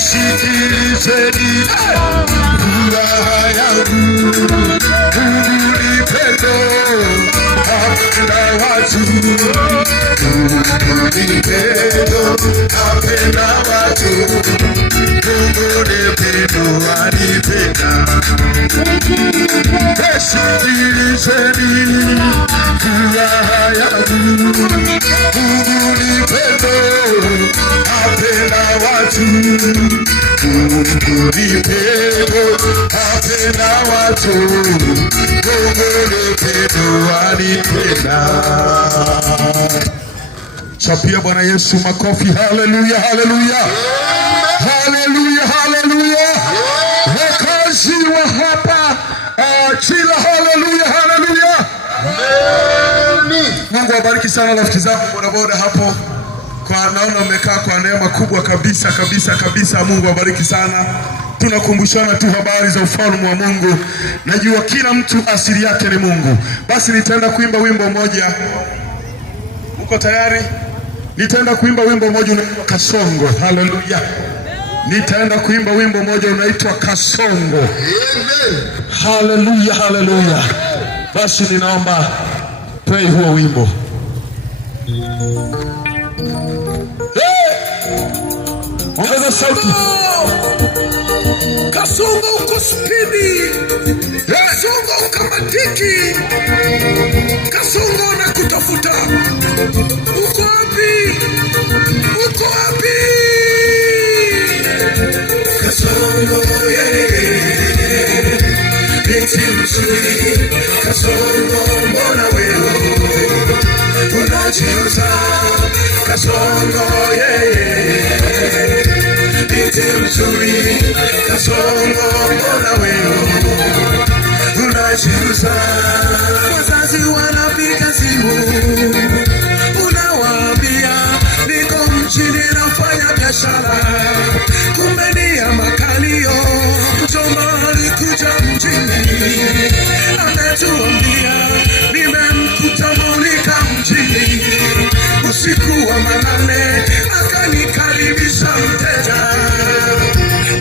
Sikilizeni furaha yangu, Mungu ni pendo, apenda watu. Mungu ni pendo, apenda watu. Mungu ni pendo, anipenda. Sikilizeni furaha yangu, Mungu ni pendo, apenda watu. Mungu ni pendo, apenda watu. Mungu ni pendo, anipenda. Chapia Bwana Yesu makofi. Haleluya, haleluya, haleluya, haleluya. Wakazi wa hapa Chila, haleluya, haleluya. Mungu awabariki sana rafiki zangu bodaboda hapo. Naona umekaa kwa neema kubwa kabisa kabisa kabisa. Mungu awabariki sana. Tunakumbushana tu habari za ufalme wa Mungu. Najua kila mtu asili yake ni Mungu. Basi nitaenda kuimba wimbo mmoja. Uko tayari? Nitaenda kuimba wimbo mmoja unaitwa Kasongo. Haleluya. Nitaenda kuimba wimbo mmoja unaitwa Kasongo. Haleluya, haleluya. Basi ninaomba play huo wimbo. Ongeza sauti. Kasongo uko spidi, Kasongo ukamatiki, Kasongo na kutafuta. Uko wapi? Uko wapi? Kasongo binti mzuri, Kasongo mbona wewe unajiuza? Kasongo binti mzuri, Kasongo mbona wewe unajiuza? Wazazi wanapiga simu, unawaambia niko mjini nafanya biashara, kumbe ni ya makalio. Mjomba alikuja mjini, ametuambia nimemkuta Monika mjini usiku wa manane, akanikaribisha mteja.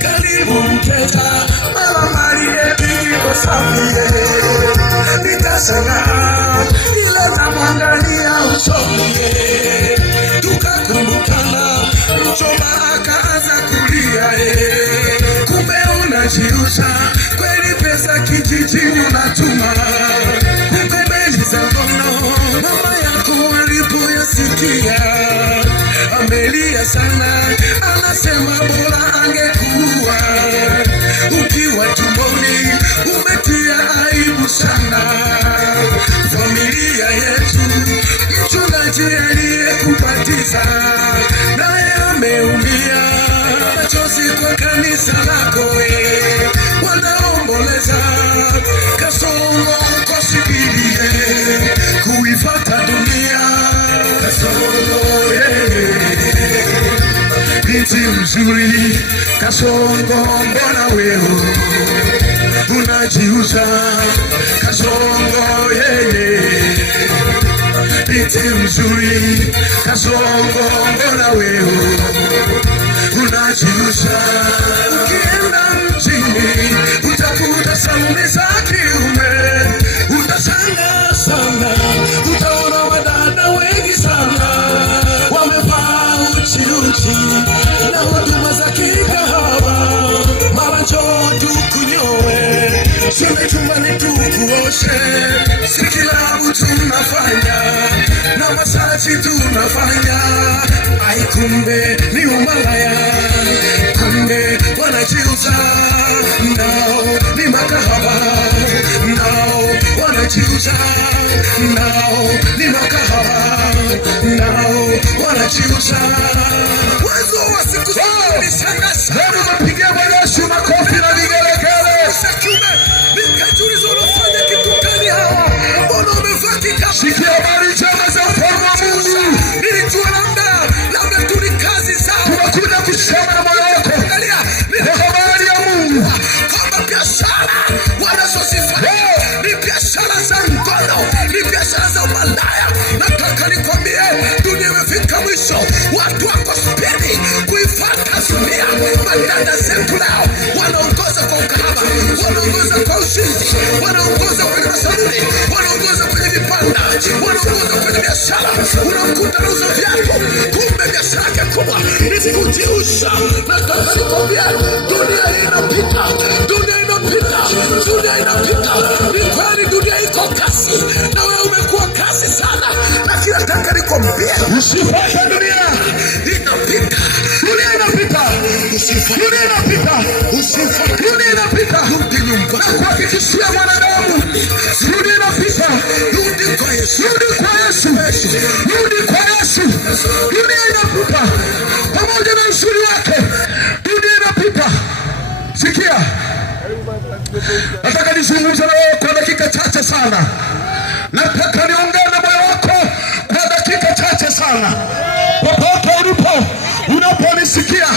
Karibu mteja, mama Maria iko safi. Nikashangaa ila namwangalia usoni, tukakumbukana. Mjomba akaanza kulia, kumbe unajiuza kweli, pesa kijijini unatuma. Kumbe ni za ngono, mama yako alipoyasikia amelia sana, anasema bora angekuwa. Ukiwa tumboni umetia aibu sana. Familia yetu, mchungaji aliyekubatiza naye ameumia. Machozi kwa kanisa lako, wanaomboleza. Kasongo uko sibilie kuifata dunia. Kasongo binti mzuri, Kasongo mbona wewe unajiuza? Kasongo binti mzuri, Kasongo mbona wewe unajiuza? Ukienda mjini utakuta saluni za kiume, utashangaa sana, utaona wadada wengi sana wamevaa uchi na huduma za kikahawa. Mara njoo tukunyoe, shule chumbani tukuoshe, si kilabu tunafanya na masaji tunafanya. Ai, kumbe ni umalaya, kumbe wanajiuza. Nao ni makahawa, nao wanajiuza. Nao ni makahawa, nao wanajiuza. Wazo wa siku zilishangaza. Hebu mpigie Bwana Yesu makofi na vigelegele. Nikajiuliza unafanya kitu gani hawa? Mbona umevaa kikapu? Sikia habari njema za ufalme wa Mungu. Nilijua labda tu ni kazi zao. Tunakuja kusema na moyo wako kwa habari ya Mungu, kwamba biashara wanazozifanya ni biashara za ngono, ni biashara za umalaya. Nataka nikwambie, dunia imefika mwisho. Watu wako spedi wanaoifuata dunia. Madada zetu leo wanaongoza kwa ukahaba, wanaongoza kwa uzinzi, wanaongoza kwenye masaluni, wanaongoza kwenye vibanda, wanaongoza kwenye biashara. Unamkuta nauza viatu, kumbe biashara yake kubwa ni kujiuza. Nataka nikwambie, dunia inapita, dunia inapita, dunia inapita. Ni kweli dunia iko kasi, na wewe umekuwa kasi sana, lakini nataka nikwambie, usifuate dunia. Inapita, Dunia inapita, dunia inapita, dunia inapita. rudi nyumbani. Na kuhakikishia mwanadamu, dunia inapita. Rudi kwa Yesu, Rudi kwa Yesu, rudi kwa Yesu. Dunia inapita pamoja na uzuri wake, dunia inapita. Sikia, nataka nizungumze na wewe kwa dakika chache sana. Nataka niongee na moyo wako kwa dakika chache sana. Popote ulipo, unaponisikia,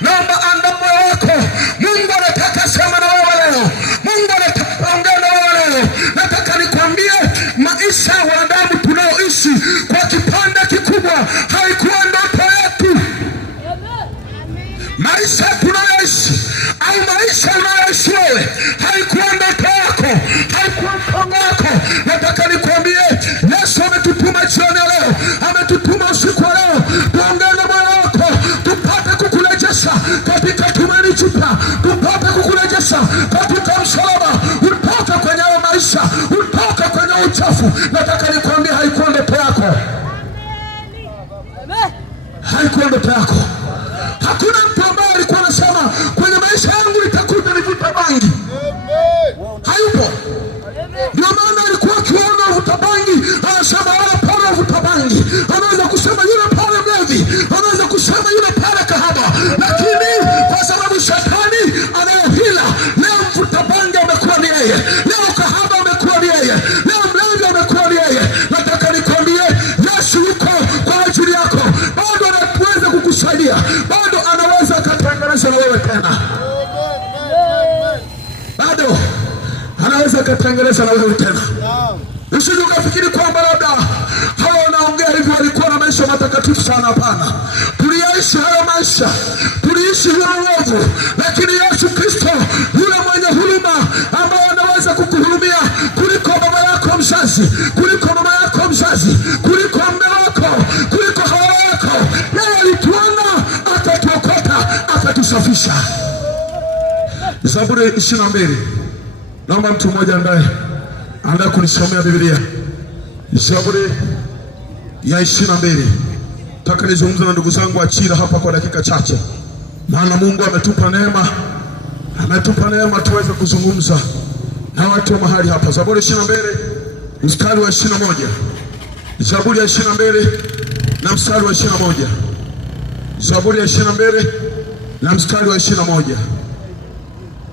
naomba anda moyo wako. Mungu anataka sema na wewe leo. Mungu anataka ongea na wewe leo. Nataka nikwambie, maisha ya wanadamu tunaoishi kwa kipande kikubwa haikuwa ndoto yetu. Maisha tunayoishi au maisha unayoishi wewe haikuwa ndoto yako, haikuwa mpango wako. Nataka nikwambie, Yesu ametutuma jioni ya leo, ametutuma usiku wa leo, tuongee na moyo wako, tupate kukurejesha katika tumaini jipya, tupate kukurejesha katika msalaba, utoke kwenye hayo maisha, utoke kwenye uchafu. Nataka nikwambie, haikuwa ndoto yako, haikuwa ndoto yako. Hakuna mtu ambaye alikuwa anasema kwenye maisha yangu nitakuja nivute bangi. Hayupo. Ndio maana alikuwa akiona vuta bangi, anasema wala pale vuta bangi. Anaweza kusema yule pale mlevi, anaweza kusema yule pale kahaba. Lakini kwa sababu shetani anayehila, leo mvuta bangi amekuwa ni yeye, leo kahaba amekuwa ni yeye, leo mlevi amekuwa ni yeye. Nataka nikwambie, Yesu yuko kwa ajili yako. Bado anaweza kukusaidia, bado anaweza akatengeneza wewe tena, bado anaweza akatengeneza na wewe tena. Usije ukafikiri kwamba labda hawa wanaongea hivi walikuwa na maisha matakatifu sana. Hapana, tuliyaishi hayo maisha, tuliishi huo uovu, lakini Yesu Kristo yule mwenye huruma, ambaye anaweza kukuhurumia kuliko baba yako mzazi, kuliko mama yako mzazi, kuliko mume wako, kuliko hawa wako, yeye alituona akatuokota, akatusafisha. Zaburi 22. Naomba mtu mmoja ambaye anataka kunisomea Biblia. Zaburi ya 22. Nataka nizungumze na ndugu zangu Achira hapa kwa dakika chache, maana Mungu ametupa neema tuweze kuzungumza na watu wa mahali hapa. Zaburi 22 mstari wa 21. Zaburi ya 22 na mstari wa 21. Zaburi ya 22 na mstari wa 21.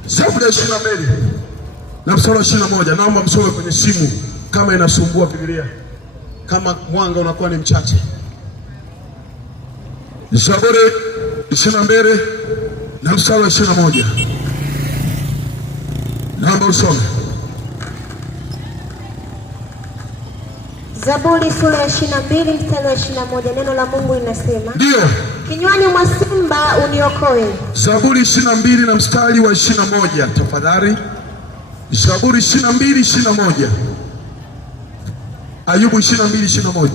Zaburi ya 22 na mstari wa 21. Naomba msome kwenye simu kama inasumbua Biblia, kama mwanga unakuwa ni mchache. Zaburi 22 na mstari wa 21. Naomba usome. Zaburi sura ya 22 mstari wa 21. Neno la Mungu linasema, ndio, kinywani mwa simba uniokoe. Zaburi 22 na mstari wa 21 tafadhali. Zaburi 22:21. Ayubu 22:21.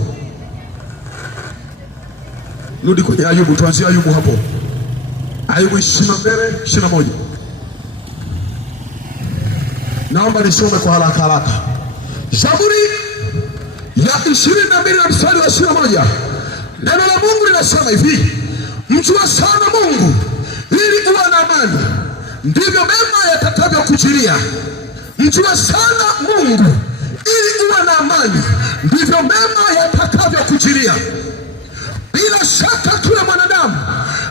Rudi kwenye Ayubu, tuanzie Ayubu hapo. Ayubu 22:21. Naomba nisome kwa haraka. Zaburi ya 22 na mstari wa 21. Neno la Mungu linasema hivi: mjua sana Mungu ili uwe na amani, ndivyo mema yatakavyokujilia. Mjua sana Mungu ili uwe na amani, ndivyo mema yatakavyokujilia. Bila shaka kila mwanadamu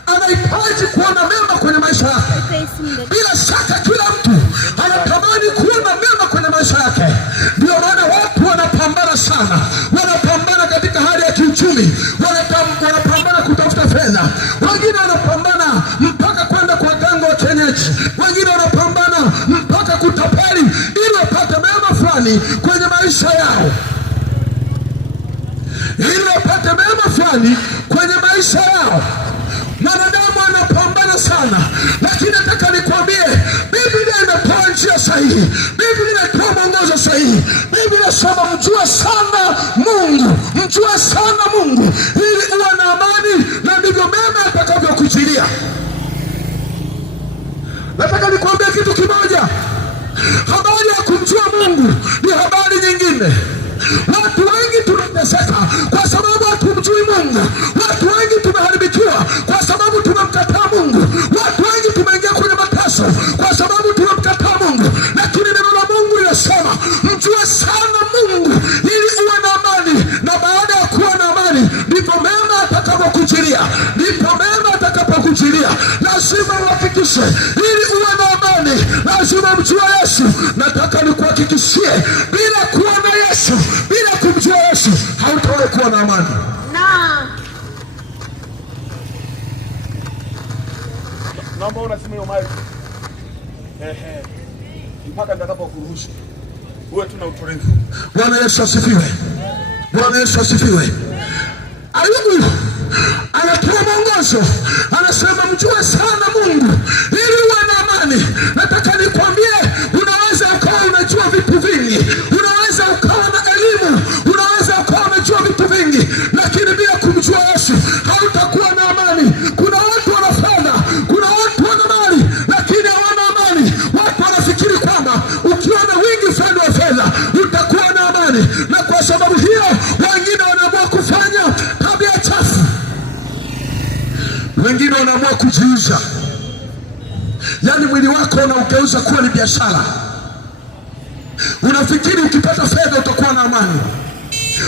anahitaji kuona mema kwenye maisha yake. Bila shaka kila mtu anatamani kuona mema kwenye maisha yake. Ndio maana watu wanapambana sana, wanapambana katika hali ya kiuchumi, wanapambana kutafuta fedha, wengine wanapambana mpaka kwenda kwa ganga wa kienyeji, wengine wanapambana mpaka kutapeli ili wapate mema fulani kwenye maisha yao, ili wapate mema fulani kwenye maisha yao. Mwanadamu anapambana sana, lakini nataka nikwambie Biblia inatoa njia sahihi. Biblia inatoa mwongozo sahihi. Biblia inasema mjue sana Mungu, mjue sana Mungu ili uwe na amani, na ndivyo mema atakavyokujilia. Nataka nikwambie kitu kimoja. Habari ya kumjua Mungu ni habari nyingine. Watu wengi tunateseka kwa sababu hatumjui Mungu. Watu wengi tumeharibikiwa kwa sababu tunamkataa Mungu. Watu wengi tumeingia kwenye mateso kwa sababu tunamkataa Mungu. Lakini neno la Mungu linasema mjue sana Mungu ili uwe na amani, na baada ya kuwa na amani ndipo mema atakapokujilia. Ndipo mema atakapokujilia. Lazima uhakikishe ili uwe na amani, lazima mjue Yesu. Nataka nikuhakikishie, bila kuwa na Yesu, bila kumjua Yesu, hautawahi kuwa na amani. Naomba unasema hiyo mic. Mpaka nitakapokuruhusu. Uwe tu na utulivu. Bwana Yesu asifiwe. Bwana Yesu asifiwe. Ayubu anatoa mwongozo, anasema mjue sana Mungu ili uwe na amani. Nataka nikwambie, unaweza ukawa unajua vitu vingi, unaweza ukawa na elimu, unaweza ukawa unajua vitu vingi, lakini bila kumjua Yesu hautakuwa na amani. Kuna watu wana fedha, kuna watu wana mali, lakini hawana amani. Watu wanafikiri kwamba ukiwa na wingi sana wa fedha utakuwa na amani, na kwa sababu hiyo wengine wanaamua kufanya tabia chafu, wengine wanaamua kujiuza. Yaani mwili wako unaugeuza kuwa ni biashara. Unafikiri ukipata fedha utakuwa na amani.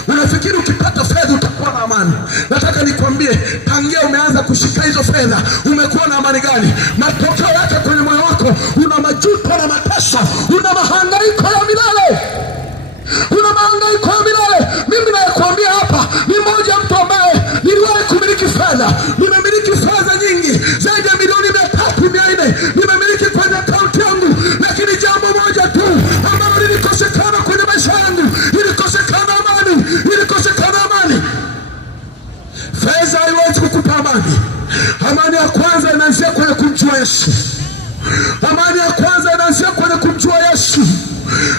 Unafikiri ukipata fedha utakuwa na amani. Nataka nikwambie, tangia umeanza kushika hizo fedha umekuwa na amani gani? Matokeo yake kwenye moyo wako una majuto na mateso, una mahangaiko ya milele. Una mahangaiko ya milele. Mimi nakwambia hapa ni mmoja mtu ambaye niliwahi kumiliki fedha. Nimemiliki fedha nyingi, zaidi ya milioni 300, 400 nimemiliki kwenye akaunti yangu, lakini jambo moja tu ambalo lilikosekana kwenye maisha yangu, ilikosekana amani. Ilikosekana amani. Fedha haiwezi kukupa amani. Amani ya kwanza inaanzia kwenye kumjua Yesu. Amani ya kwanza inaanzia kwenye kumjua Yesu.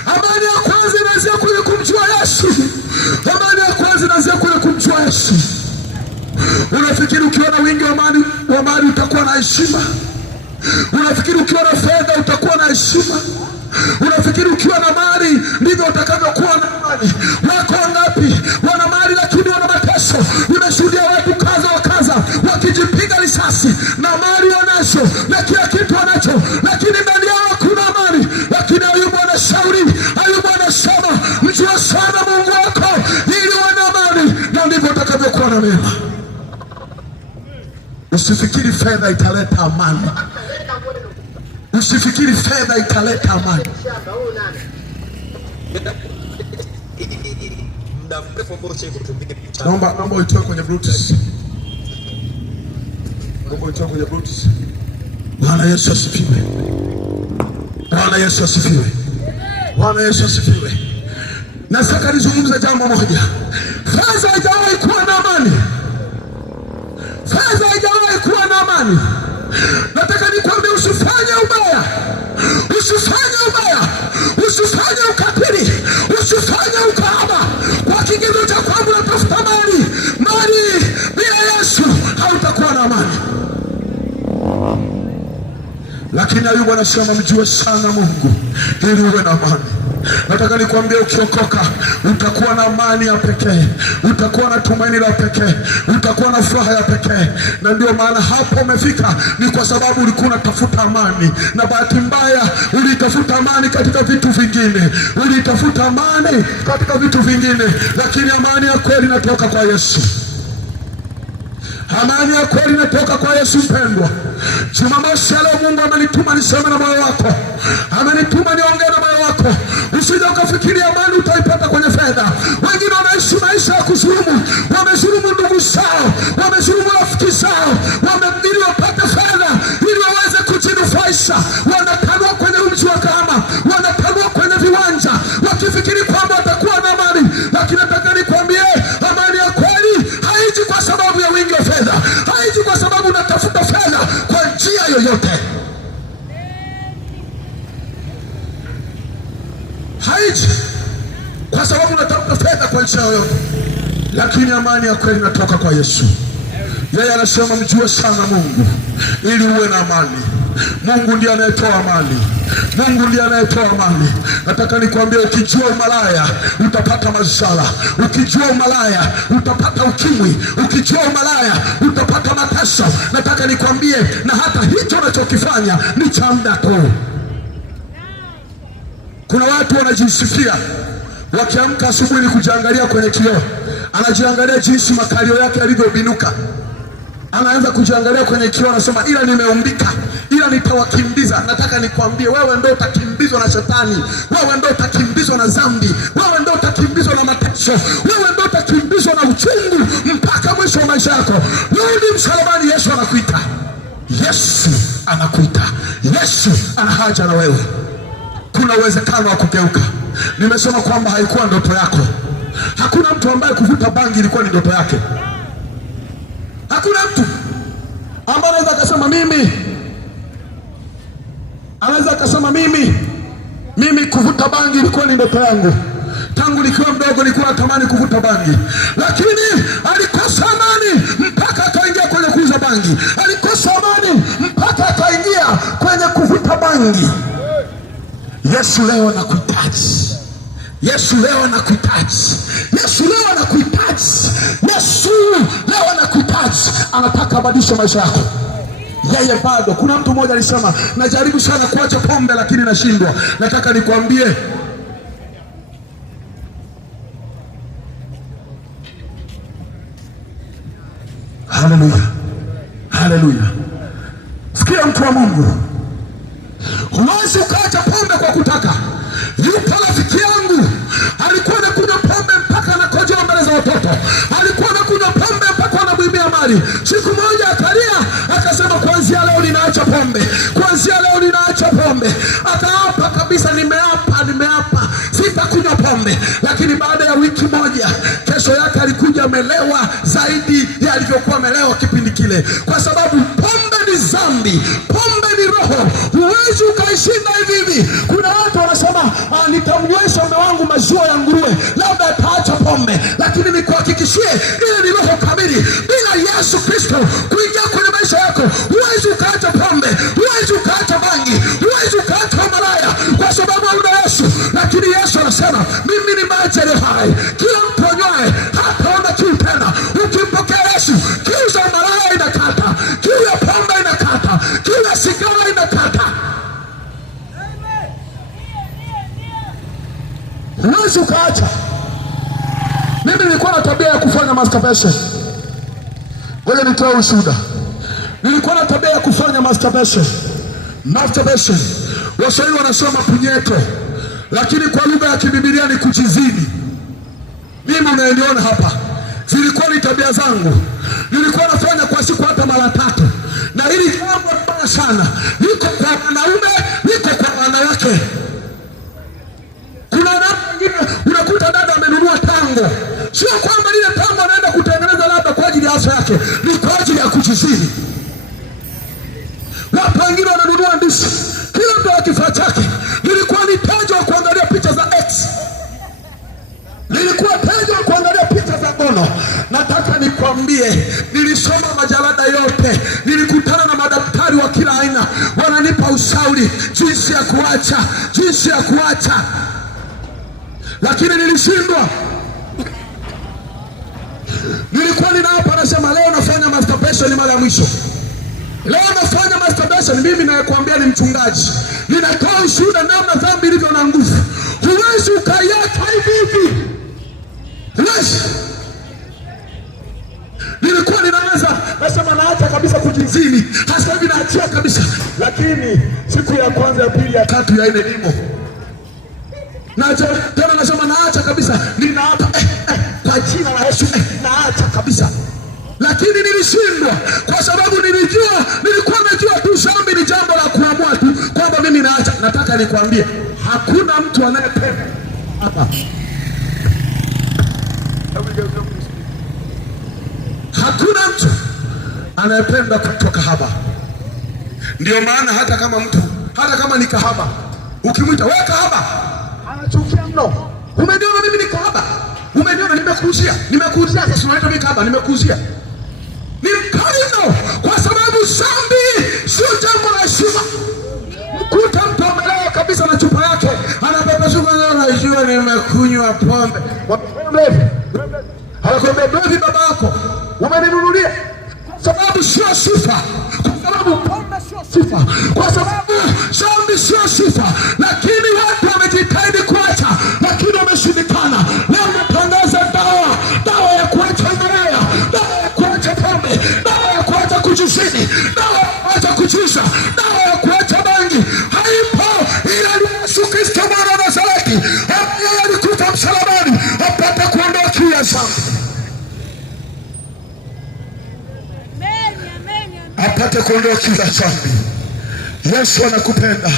Amani ya kwanza inaanzia kwenye kumjua Yesu. Amani ya kwanza inaanzia kwenye kumjua Yesu. Unafikiri ukiwa na wingi wa mali utakuwa na heshima? Unafikiri ukiwa na fedha utakuwa na heshima? Unafikiri ukiwa na mali ndivyo utakavyokuwa na amani? Wako wangapi wana mali lakini wana mateso? Unashuhudia watu kadha wa kadha wakijipiga risasi na mali wanazo na kila kitu wanacho, lakini ndani yao hakuna amani. Lakini Ayubu anashauri, Ayubu anasema mjue sana Mungu wako ili uwe na amani, na ndivyo utakavyokuwa na mema. Usifikiri fedha italeta amani. Usifikiri fedha italeta amani. Naomba uitoe kwenye Bluetooth. Naomba uitoe kwenye Bluetooth. Bwana Yesu asifiwe. Bwana Yesu asifiwe. Bwana Yesu asifiwe. Nataka nizungumze jambo moja. Fedha haijawahi kuwa na amani. Fedha haijawahi kuwa na amani. Nataka nikwambie, usifanye ubaya. Usifanye ubaya. Usifanye ukatili. Usifanye ukahaba. Kwa kigezo cha kwamba unatafuta mali. Mali bila Yesu hautakuwa na amani. Lakini Ayubu anasema mjue sana Mungu ili uwe na amani. Nataka nikwambie, ukiokoka utakuwa na amani ya pekee, utakuwa na tumaini la pekee, utakuwa na furaha ya pekee. Na ndio maana hapo umefika ni kwa sababu ulikuwa unatafuta amani, na bahati mbaya ulitafuta amani katika vitu vingine, ulitafuta amani katika vitu vingine. Lakini amani ya kweli inatoka kwa Yesu. Amani ya kweli inatoka kwa Yesu. Mpendwa, Jumamosi leo Mungu amenituma niseme na moyo wako, amenituma niongee na moyo wako. Usije ukafikiri amani utaipata kwenye fedha. Wengine wanaishi maisha ya kudhulumu, wamedhulumu ndugu zao, wamedhulumu rafiki zao, ili wapate fedha, ili waweze kujinufaisha. Wanatanua kwenye mji wa Kahama, wanatanua kwenye viwanja, wakifikiri kwamba watakuwa na amani. Lakini nataka nikwambie, amani ya kweli haiji kwa sababu ya wingi wa fedha, haiji kwa sababu unatafuta yoyote. Haiji kwa sababu unatafuta fedha kwa njia yoyote, lakini amani ya kweli inatoka kwa Yesu. Yeye anasema mjue sana Mungu ili uwe na amani. Mungu ndiye anayetoa amani. Mungu ndiye anayetoa amani. Nataka nikwambie, ukijua umalaya utapata madhara. Ukijua umalaya utapata ukimwi. Ukijua umalaya utapata mateso. Nataka nikwambie, na hata hicho unachokifanya ni cha muda tu. Kuna watu wanajisifia, wakiamka asubuhi ni kujiangalia kwenye kioo, anajiangalia jinsi makalio yake yalivyobinuka. Anaanza kujiangalia kwenye kioo, anasema ila nimeumbika, ila nitawakimbiza. Nataka nikwambie, wewe ndio utakimbizwa na shetani, wewe ndio utakimbizwa na dhambi, wewe ndio utakimbizwa na mateso, wewe ndio utakimbizwa na uchungu mpaka mwisho wa maisha yako. Rudi msalabani, Yesu anakuita, Yesu anakuita, Yesu ana haja na wewe. Kuna uwezekano wa kugeuka. Nimesema kwamba haikuwa ndoto yako. Hakuna mtu ambaye kuvuta bangi ilikuwa ni ndoto yake. Hakuna mtu ambaye anaweza akasema mimi kuvuta bangi ilikuwa ni ndoto yangu. Tangu nikiwa mdogo nilikuwa natamani kuvuta bangi, lakini alikosa amani mpaka akaingia kwenye kuuza bangi. Alikosa amani mpaka akaingia kwenye kuvuta bangi. Yesu leo anakuhitaji. Yesu leo anakuhitaji. Yesu leo anakuhitaji. Yesu leo anakuhitaji. Anataka abadilishe maisha yako. Yeye bado. Kuna mtu mmoja alisema, najaribu sana kuacha pombe lakini nashindwa. Nataka nikwambie, haleluya, haleluya. Sikia mtu wa Mungu, huwezi ukaacha pombe kwa kutaka. Yupo rafiki yangu alikuwa anakunywa pombe mpaka anakojoa mbele za watoto. Alikuwa anakunywa pombe mpaka anamwibia mali. Siku moja akalia, akasema kuanzia leo ninaacha pombe, kuanzia leo ninaacha pombe. Akaapa kabisa, nimeapa sitakunywa pombe. Lakini baada ya wiki moja, kesho yake alikuja amelewa zaidi ya alivyokuwa amelewa kipindi kile, kwa sababu pombe ni dhambi, pombe ni roho. Huwezi ukaishinda hivi. Kuna watu wanasema, nitamnywesha mume wangu maziwa ya nguruwe, labda ataacha pombe. Lakini nikuhakikishie, ile ni roho kamili. Bila Yesu Kristo kuingia kwenye maisha yako, huwezi ukaacha pombe, huwezi ukaacha bangi, huwezi ukaacha malaya, kwa sababu hauna Yesu. Lakini Yesu anasema, mimi ni maji yaliyo hai, kila mtu anywaye hataona kiu tena. Ukimpokea Yesu, kiu za malaya inakata, kiu ya pombe inakata, kiu ya sigara inakata. Huwezi ukaacha. Mimi nilikuwa na tabia ya kufanya masturbation. Ngoja nitoe ushuhuda. Nilikuwa na tabia ya kufanya masturbation. Waswahili wanasema punyeto, lakini kwa lugha ya Kibiblia ni kujizini. Mimi unaniona hapa, zilikuwa ni tabia zangu. Nilikuwa nafanya kwa siku hata mara 3. Na hili jambo baya sana, liko kwa wanaume, liko kwa wanawake. Kuna wanawake wengine unakuta dada amenunua tango. Sio kwamba lile tango anaenda kutengeneza labda kwa ajili ya afya yake, ni kwa ajili ya kujizini. Watu wengine wananunua ndizi, kila mtu ana kifaa chake. Nilikuwa ni teja wa kuangalia picha za X. Nilikuwa teja wa kuangalia picha za ngono. Nataka nikwambie, nilisoma majalada yote, nilikutana na madaktari wa kila aina, wananipa ushauri jinsi ya kuacha, lakini nilishindwa. Nilikuwa ninaapa, nasema leo nafanya masturbation mara ya mwisho. Leo nafanya masturbation. Mimi nayekwambia ni mchungaji, ninatoa ushuhuda namna dhambi ilivyo na nguvu. Huwezi ukaiacha hivi. Huwezi. Nilikuwa ninaanza nasema naacha kabisa kujizini, hasa hivi naachia kabisa. Lakini siku ya kwanza, ya pili, ya tatu, ya 4 nimo naacha tena, nasema naacha kabisa. Ninaapa kwa jina la Yesu, naacha kabisa. Lakini nilishindwa kwa sababu nilikuwa najua tu dhambi ni jambo la kuamua tu kwamba mimi naacha. Nataka nikwambie, hakuna mtu anayependa hapa. Hakuna mtu anayependa kutoka hapa. Ndio maana hata kama ni kahaba, ukimwita wewe kahaba, anachukia mno. Umeniona mimi ni kahaba, umeniona nimekuuzia, sasa unaita mimi kahaba, nimekuuzia. Ni mkali mno, kwa sababu dhambi sio jambo la heshima. Mkuta mtu amelewa kabisa na chupa yake, anapepesuka na anajua nimekunywa pombe. Anakwambia bevi baba yako, umeninunulia. Kwa sababu sio sifa, kwa sababu pombe sio sifa, kwa sababu dhambi sio sifa. Lakini watu wamejitahidi kuacha, lakini wameshindikana. Leo natangaza dawa ya kuacha umalaya, dawa ya kuacha pombe, dawa ya kuacha kujizini, dawa ya kuacha kucheza, dawa ya kuacha bangi. Haipo, ila ni Yesu Kristo Bwana wa Nazareti. Yeye alikufa msalabani apate kuondoa kila dhambi, apate kuondoa kila dhambi. Yesu anakupenda.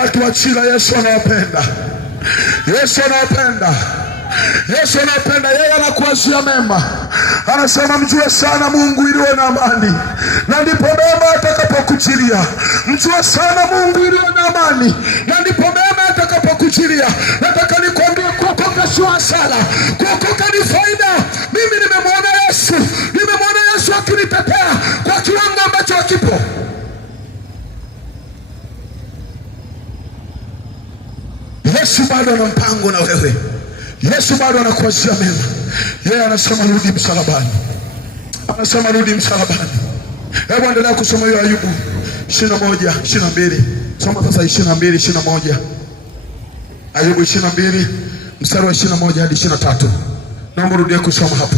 Watu wa Chila, Yesu anawapenda. Yesu anawapenda. Yesu anawapenda. Yeye anakuwazia mema. Anasema mjue sana Mungu ili uwe na amani, na ndipo mema atakapokujilia. Mjue sana Mungu ili uwe na amani, na ndipo mema atakapokujilia. Nataka nikwambie, kuokoka sio hasara, kuokoka ni faida. Mimi nimemwona Yesu akinitetea kwa kiwango ambacho hakipo. Yesu bado ana mpango na wewe. Yesu bado anakuwazia mema. Yeye anasema rudi msalabani. Anasema rudi msalabani. Hebu endelea kusoma hiyo Ayubu 21:22. Soma sasa 22:21. Ayubu 22 mstari wa 21 hadi 23. Naomba rudie kusoma hapo.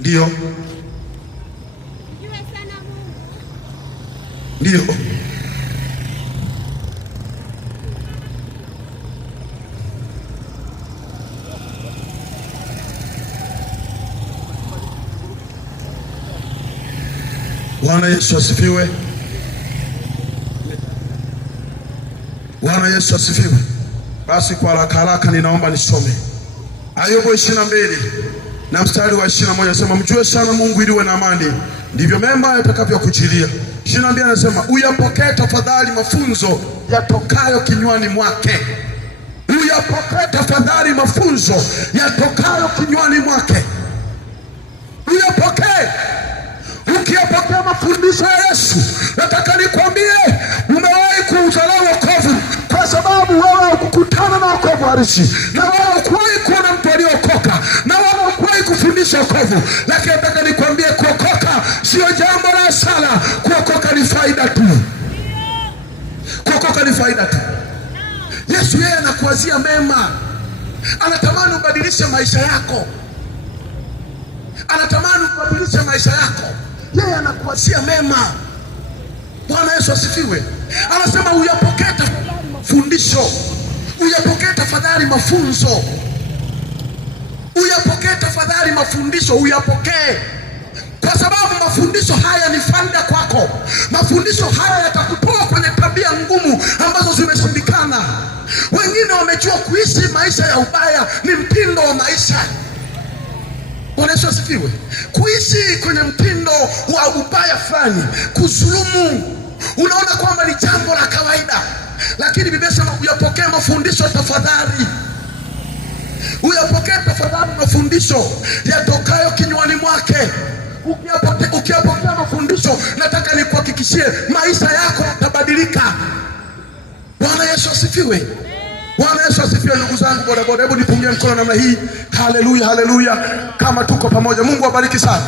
Ndio. Ndio. Bwana Yesu asifiwe. Bwana Yesu asifiwe. Basi kwa haraka ninaomba nisome Ayubu 22 na mstari wa 21. Anasema mjue sana Mungu ili uwe na amani, ndivyo mema yatakavyokujilia. 22 anasema uyapokee tafadhali mafunzo yatokayo kinywani mwake. Uyapokee tafadhali mafunzo yatokayo kinywani mwake. Uyapokee. Ukiyapokea mafundisho ya Yesu, nataka nikwambie, umewahi kuudharau wokovu kwa sababu wewe hukukutana na wokovu halisi, na wewe hukuwahi kuona mtu aliyeokoka, na wewe hukuwahi kufundisha wokovu. Lakini nataka nikwambie, kuokoka sio jambo la hasara. Kuokoka ni faida tu. Kuokoka ni faida tu. Yesu yeye anakuwazia mema. Anatamani ubadilishe maisha yako. Anatamani ubadilishe maisha yako. Yeye anakuwazia mema. Bwana Yesu asifiwe. Anasema uyapokee tafadhali mafundisho. Uyapokee tafadhali mafunzo. Uyapokee tafadhali mafundisho, uyapokee. Kwa sababu mafundisho haya ni faida kwako. Mafundisho haya yatakutoa kwenye tabia ngumu ambazo zimeshindikana. Wengine wamejua kuishi maisha ya ubaya ni mtindo wa maisha. Bwana Yesu asifiwe. Kuishi kwenye mtindo wa ubaya fulani, kudhulumu, unaona kwamba ni jambo la kawaida. Lakini Biblia inasema uyapokee mafundisho tafadhali. Uyapokee tafadhali mafundisho yatokayo kinywani mwake. Ukiyapokea mafundisho, nataka nikuhakikishie maisha yako yatabadilika. Bwana Yesu asifiwe. Bwana Yesu asifiwe. Ndugu zangu bodaboda, hebu nipungie mkono namna hii. Haleluya, haleluya. Kama tuko pamoja, Mungu awabariki sana.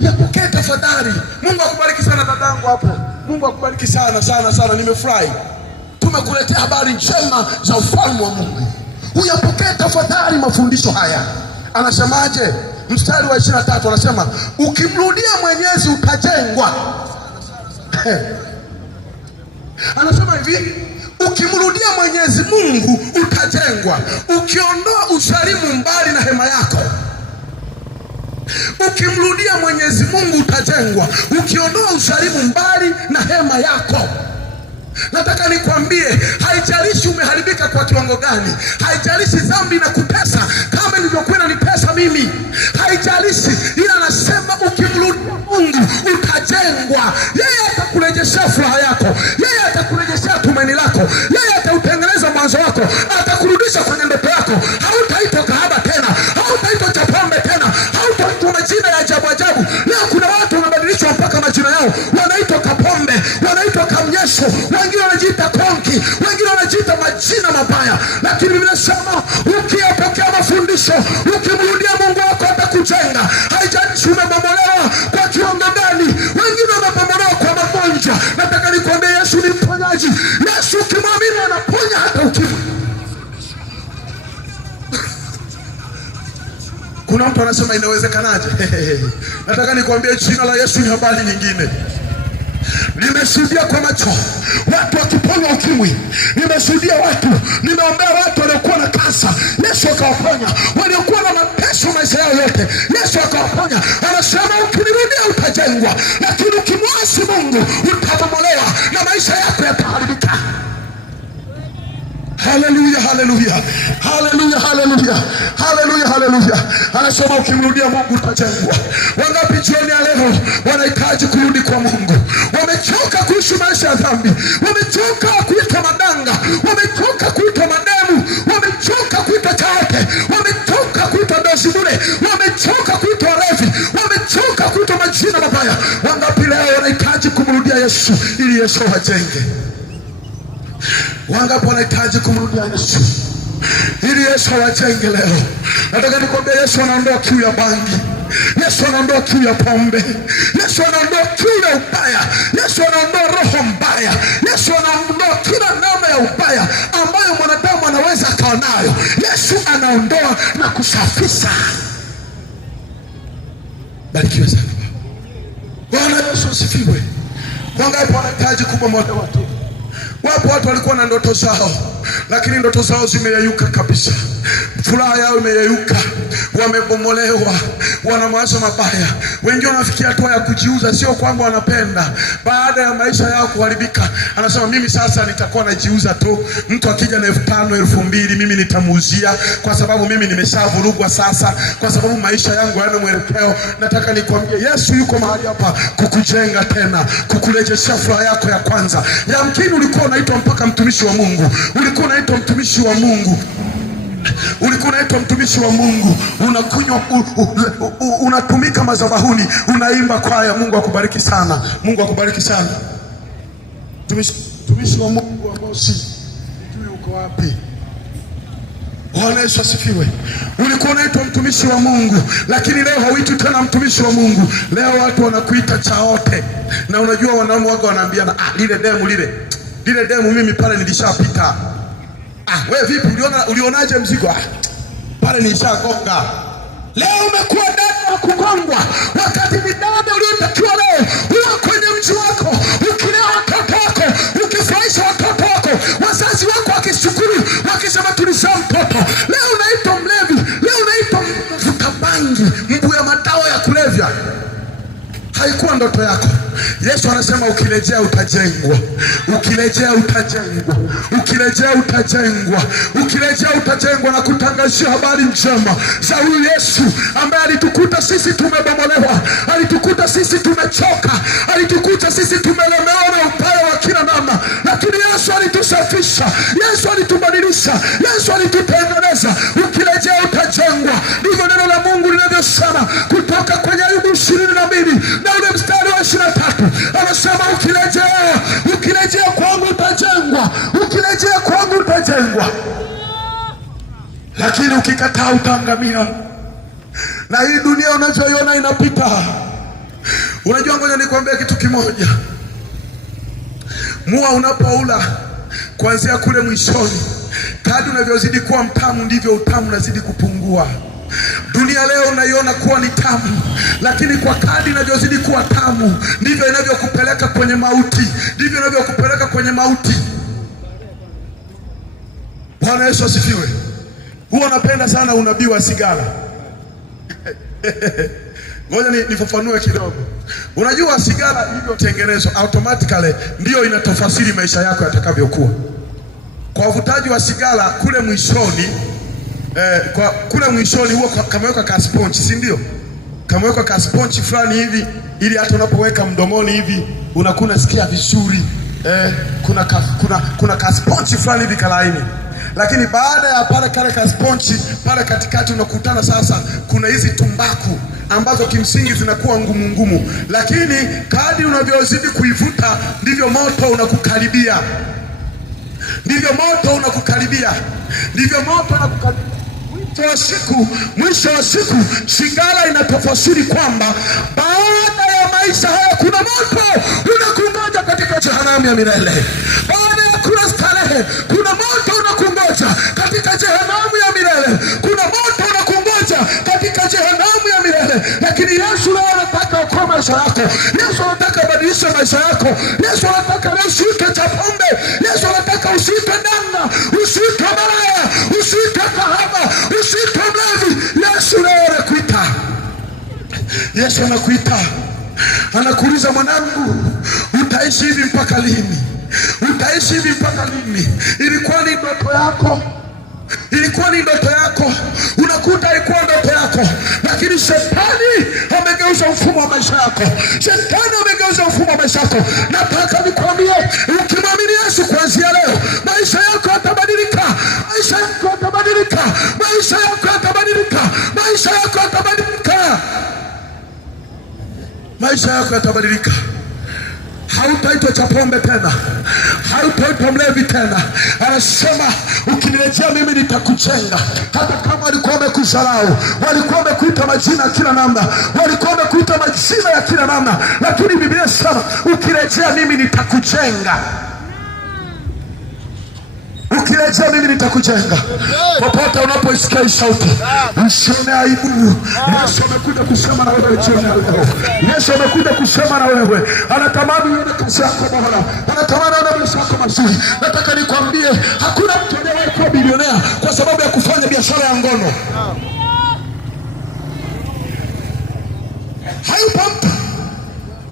Yapokee tafadhali. Mungu akubariki sana dadangu hapo. Mungu akubariki sana sana sana. Nimefurahi. Tumekuletea habari njema za ufalme wa Mungu. Uyapokee tafadhali mafundisho haya. Anasemaje? Mstari wa 23 anasema ukimrudia Mwenyezi utajengwa. Anasema hivi, ukimrudia Mwenyezi Mungu utajengwa. Ukiondoa usalimu mbali na hema yako. Ukimrudia Mwenyezi Mungu utajengwa. Ukiondoa usalimu mbali na hema yako. Nataka nikwambie, haijalishi umeharibika kwa kiwango gani, haijalishi dhambi na kutesa, kama kama ilivyokuwa inanitesa mimi, haijalishi, ila anasema ukimrudia Mungu utajengwa. Yeye atakurejeshea furaha yako, yeye atakurejeshea tumaini lako, yeye atautengeneza mwanzo wako, atakurudisha kwenye ndoto yako. Hautaitwa kahaba tena, hautaitwa cha pombe tena, hautaitwa majina ya ajabu ajabu. Leo kuna watu wanabadilishwa mpaka majina yao, wanaitwa Kapombe, wanaitwa Kamnyesho, wengine wanajiita Konki, wengine wanajiita majina mabaya. Lakini Biblia inasema ukiyapokea mafundisho, ukimrudia Mungu wako atakujenga. Haijalishi umebomolewa kwa kiwango gani, wengine wamebomolewa kwa magonjwa. Nataka nikwambie Yesu ni mponyaji. Yesu ukimwamini anaponya hata ukimwi. Kuna mtu anasema inawezekanaje? Nataka nikwambie jina la Yesu ni habari nyingine. Nimeshuhudia kwa macho watu wakiponywa ukimwi. Nimeshuhudia watu, nimeombea watu waliokuwa na kansa, Yesu akawaponya. Waliokuwa na mateso maisha yao yote, Yesu akawaponya. Anasema ukinirudia utajengwa, lakini ukimwasi Mungu utabomolewa na maisha yako yataharibika. Haleluya, haleluya, haleluya, haleluya, haleluya, haleluya. Anasema ukimrudia Mungu utajengwa. Wangapi jioni ya leo wanahitaji kurudi kwa Mungu? Wamechoka kuishi maisha ya dhambi, wamechoka kuitwa madanga, wamechoka kuitwa mademu, wamechoka kuitwa chaote, wamechoka kuitwa dosi bure, wamechoka kuitwa revi, wamechoka kuitwa majina mabaya. Wangapi leo wanahitaji kumrudia Yesu ili Yesu wajenge? Wangapi wanahitaji kumrudia Yesu ili Yesu awajenge leo? Nataka nikwambie Yesu anaondoa kiu ya bangi, Yesu anaondoa kiu ya pombe, Yesu anaondoa kiu ya ubaya, Yesu anaondoa roho mbaya, Yesu anaondoa kila namna ya ubaya ambayo mwanadamu anaweza akawa nayo. Yesu anaondoa na kusafisha. Barikiwe sana Bwana Yesu asifiwe. Wangapi wanahitaji kubomoa watu? Wapo watu walikuwa na ndoto zao, lakini ndoto zao zimeyayuka kabisa. Furaha yao imeyayuka, wamebomolewa, wana mawazo mabaya. Wengine wanafikia hatua ya kujiuza, sio kwamba wanapenda. Baada ya maisha yao kuharibika, anasema mimi sasa nitakuwa najiuza tu. Mtu akija na 5,000 2,000 mimi nitamuuzia, kwa sababu mimi nimeshavurugwa sasa, kwa sababu maisha yangu hayana mwelekeo. Nataka nikwambie Yesu yuko mahali hapa kukujenga tena, kukurejeshea furaha yako ya kwanza. Yamkini ulikuwa unaitwa mpaka mtumishi wa Mungu, ulikuwa unaitwa mtumishi wa Mungu, ulikuwa unaitwa mtumishi wa Mungu, unakunywa, unatumika madhabahuni, unaimba kwaya. Mungu akubariki sana, Mungu akubariki sana. Mtumishi wa Mungu wa Mosi, sijui uko wapi? Bwana Yesu asifiwe. Ulikuwa unaitwa mtumishi wa Mungu, lakini leo hauitwi tena mtumishi wa Mungu. Leo watu wanakuita chaote. Na unajua wanaume waga wanaambiana, lile demu mimi pale nilishapita. Wewe vipi, ulionaje mzigo? Pale nilishagonga. Leo umekuwa dada wa kugongwa, wakati ni dada uliotakiwa leo uwe kwenye mji wako, ukilea watoto wako, ukifurahisha watoto wako, wazazi wako wakishukuru, wakisema tulizaa mtoto. Leo unaitwa mlevi, leo unaitwa mvuta bangi, mbuya madawa ya kulevya. Haikuwa ndoto yako. Yesu anasema ukirejea utajengwa, ukirejea utajengwa, ukirejea utajengwa, ukirejea utajengwa. Na kutangazia habari njema za huyu Yesu ambaye alitukuta sisi tumebomolewa, alitukuta sisi tumechoka, alitukuta sisi tumelemewa na ubaya wa kila namna, lakini Yesu alitusafisha, Yesu alitubadilisha, Yesu alitutengeneza. Ukirejea utajengwa. Ndivyo neno la Mungu linavyosema kutoka kwenye Ayubu 22 na ule mstari wa 23. Anasema ukirejea kwangu utajengwa, ukirejea kwangu utajengwa, lakini ukikataa utaangamia. Na hii dunia unavyoiona inapita. Unajua, ngoja nikwambie kitu kimoja. Mua unapoula kuanzia kule mwishoni, kadri unavyozidi kuwa mtamu ndivyo utamu unazidi kupungua. Dunia leo unaiona kuwa ni tamu, lakini kwa kadri inavyozidi kuwa tamu ndivyo inavyokupeleka kwenye mauti, ndivyo inavyokupeleka kwenye mauti. Bwana Yesu asifiwe. Huwa napenda sana unabii wa sigara. Ngoja nifafanue kidogo. Unajua sigara ilivyotengenezwa automatically ndio inatofasiri maisha yako yatakavyokuwa. Kwa uvutaji wa sigara kule mwishoni kwa kule mwishoni huo kameweka ka sponge, si ndio? Kameweka ka sponge fulani hivi ili hata unapoweka mdomoni hivi unakuwa unasikia vizuri. Kuna ka sponge fulani hivi kalaini. Lakini baada ya pale kale ka sponge pale katikati unakutana sasa kuna hizi tumbaku ambazo kimsingi zinakuwa ngumu ngumu, lakini kadri unavyozidi kuivuta ndivyo moto unakukaribia. Ndivyo moto unakukaribia. Mwisho wa siku Shigala inatafasiri kwamba baada ya maisha haya kuna moto unakungoja katika jehanamu ya milele. Baada ya kula starehe kuna moto unakungoja katika jehanamu ya milele. Kuna moto unakungoja katika jehanamu ya milele. Lakini Yesu leo anataka okoa maisha yako. Yesu anataka badilisha maisha yako. Yesu anataka leo usiite cha pombe. Yesu anataka usiite danga, usiite malaya, usiite kahaba, usiite mlevi. Yesu leo anakuita. Yesu anakuita. Anakuuliza, mwanangu, utaishi hivi mpaka lini? Utaishi hivi mpaka lini? Ilikuwa ni ndoto yako. Ilikuwa ni ndoto yako. Unakuta ilikuwa ndoto yako, lakini shetani amegeuza mfumo wa maisha yako. Shetani amegeuza mfumo wa maisha yako. Nataka nikwambie, ukimwamini Yesu kuanzia leo, maisha yako yatabadilika. Maisha yako yatabadilika. Maisha yako yatabadilika. Maisha yako yatabadilika. Maisha yako yatabadilika. Hautaitwa cha pombe tena. Hautaitwa mlevi tena. Anasema ukinirejea mimi nitakujenga. Hata kama walikuwa wamekusalau, walikuwa wamekuita majina ya kila namna, walikuwa wamekuita majina ya kila namna, lakini Biblia inasema ukirejea mimi nitakujenga. Ukirejea mimi nitakujenga. Popote unapoisikia hii sauti, usione aibu. Yesu amekuja kusema na wewe jioni leo. Yesu amekuja kusema na wewe. Anatamani uone kazi yako bora. Anatamani uone maisha yako mazuri. Nataka nikwambie, hakuna mtu anayewahi kuwa bilionea kwa sababu ya kufanya biashara ya ngono. Hayupo mtu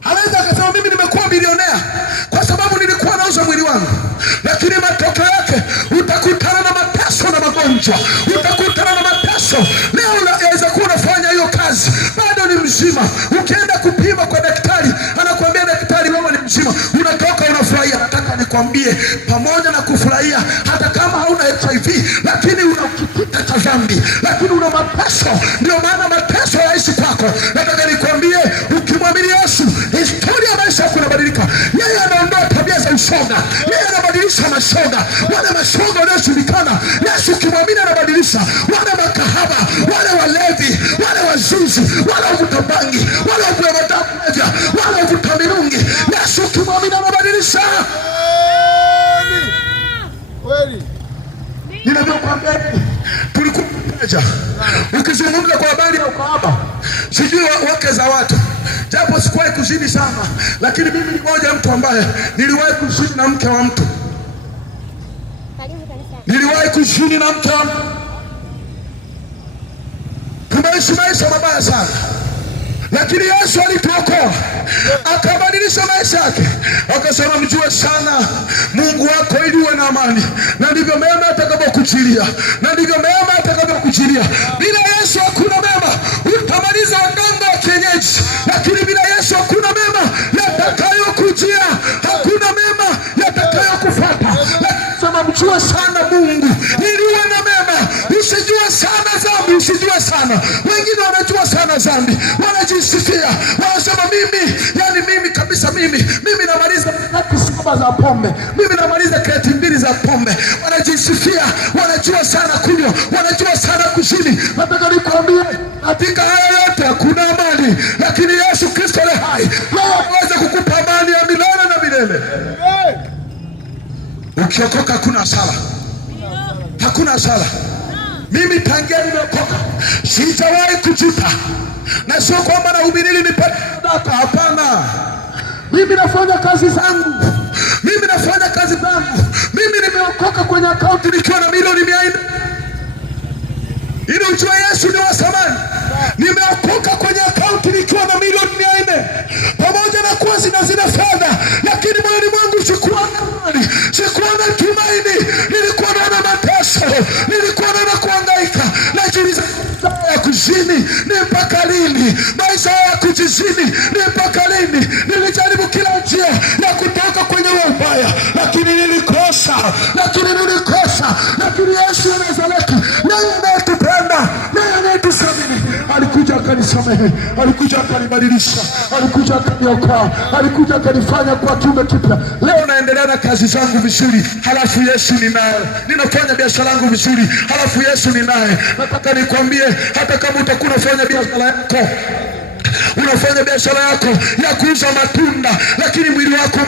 anaweza akasema mimi nimekuwa bilionea kwa sababu nilikuwa nauza mwili wangu, lakini matokeo yake utakutana na mateso na magonjwa. Utakutana na mateso. Leo unaweza kuwa unafanya hiyo kazi, bado ni mzima. Ukienda kupima kwa daktari, anakuambia daktari wewe ni mzima. Unatoka unafurahia. Nataka nikwambie, pamoja na kufurahia, hata kama hauna HIV, lakini una kipita cha dhambi, lakini una mateso. Ndio maana mateso yaishi kwako. Nataka nikwambie, ukimwamini Yesu, historia ya maisha yako inabadilika. Yeye anaondoa tabia za ushoga. Yeye anabadilisha mashoga. Wale mashoga wanaoshirikana, Yesu ukimwamini anabadilisha. Wale makahaba, wale walevi, wale wazinzi, wale wavuta bangi, wale wavuta madawa kulevya, wale wavuta mirungi, Yesu ukimwamini anabadilisha. Kweli. Ninavyokuambia, tulikuwa pamoja. Ukizungumza kwa habari ya ukahaba, sijui wake za watu, japo sikuwahi kuzini sana, lakini mimi ni mmoja mtu ambaye niliwahi kuzini na mke wa mtu. Niliwahi kuzini na mke wa mtu. Tumeishi maisha mabaya sana, lakini Yesu alituokoa, akabadilisha maisha yake. Akasema mjue sana Mungu wako ili uwe na amani, na ndivyo mema atakavyokuchilia, na ndivyo mema atakavyokuchilia. Bila Yesu hakuna mema. Utamaliza waganga wa kienyeji, lakini bila Yesu hakuna mema yatakayokujia. Hakuna mema yatakayokufuata. Sema mjue sana Mungu ili uwe na mema. Usijue sana dhambi, usijue sana. Wengine wanajua sana dhambi, wanajisifia, wanasema mimi kabisa mimi namaliza kreti 7 za pombe, mimi namaliza kreti 2 za pombe. Wanajisifia, wanajua sana kunywa, wanajua sana kuzini. Nataka nikwambie, katika haya yote hakuna amani, lakini Yesu Kristo aliye hai anaweza kukupa amani ya milele na milele. Ukiokoka hakuna hasara. Hakuna hasara. Mimi tangia nimeokoka sijawahi kujuta, na sio kwamba nahubiri nipate data. Hapana. Mimi nafanya kazi zangu. Mimi nimeokoka kwenye akaunti nikiwa na milioni 400. Ili ujue Yesu ni wa thamani. Nimeokoka kwenye akaunti nikiwa na milioni 400. Pamoja na kuwa zina fedha, lakini moyoni mwangu sikuwa na amani, sikuwa na tumaini. Nilikuwa naona mateso, nilikuwa naona kuhangaika, njia ya kutoka kwenye ubaya, lakini nilikosa. Lakini Yesu wa Nazareti, yeye anayetupenda, yeye anayetusamini, alikuja akanisamehe, alikuja akanibadilisha, alikuja akaniokoa, alikuja akanifanya kwa kiumbe kipya. Leo naendelea na kazi zangu vizuri, halafu Yesu ni naye. Ninafanya biashara yangu vizuri, halafu Yesu ni naye. Nataka nikwambie, hata kama utakuwa unafanya biashara yako, unafanya biashara yako ya kuuza matunda, lakini mwili wako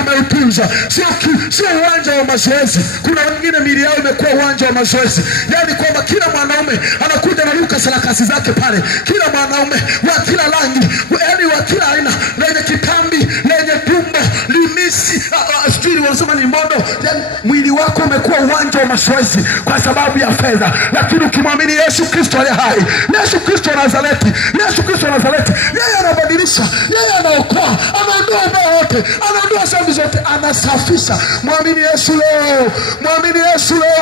umeutunza, sio uwanja wa mazoezi. Kuna wengine miili yao imekuwa uwanja wa mazoezi, yani kwamba kila mwanaume anakuja na luka sarakasi zake pale, kila mwanaume wa kila rangi, yani wa kila aina, lenye kitambi, lenye tumbo, limisi, sijui wanasema ni modo. Yani mwili wako umekuwa uwanja wa mazoezi kwa sababu ya fedha. Lakini ukimwamini Yesu Kristo aliye hai, Yesu Kristo wa Nazareti, yeye anabadilisha, yeye anaokoa, anaondoa ubaya wote, anaondoa dhambi zote, anasafisha. Mwamini Yesu leo,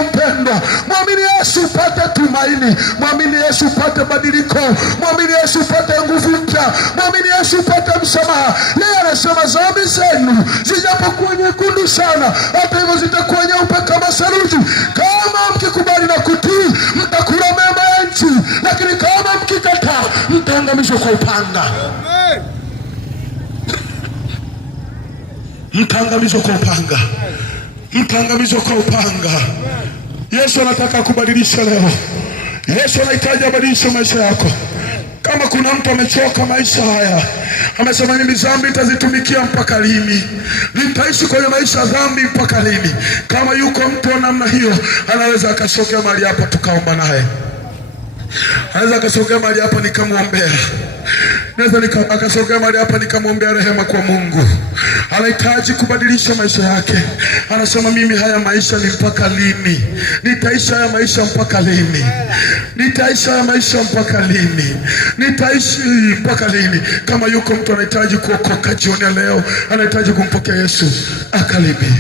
mpendwa. Mwamini Yesu upate tumaini, mwamini Yesu upate badiliko, mwamini Yesu upate nguvu mpya, mwamini Yesu upate msamaha. Yeye anasema dhambi zenu zijapokuwa nyekundu sana, hata hivyo zitakuwa nyeupe kama saruji. Kama mkikubali na kutii, mtakula mema ya nchi, lakini kama mkikataa, mtaangamizwa kwa upanga. Mtaangamizwa kwa upanga. Yesu anataka kubadilisha leo. Yesu anahitaji abadilishe maisha yako. Kama kuna mtu amechoka maisha haya, amesema mimi dhambi nitazitumikia mpaka lini? Nitaishi kwenye maisha ya dhambi mpaka lini? Kama yuko mtu wa namna hiyo, anaweza akasogea mahali hapa tukaomba naye. Anaweza akasogea mahali hapa nikamwombea. Naweza akasogea mahali hapa nikamwombea rehema kwa Mungu. Anahitaji kubadilisha maisha yake. Anasema mimi haya maisha ni mpaka lini? Nitaishi haya maisha mpaka lini? Nitaishi mpaka lini? Kama yuko mtu anahitaji kuokoka jioni leo, anahitaji kumpokea Yesu, akaribi.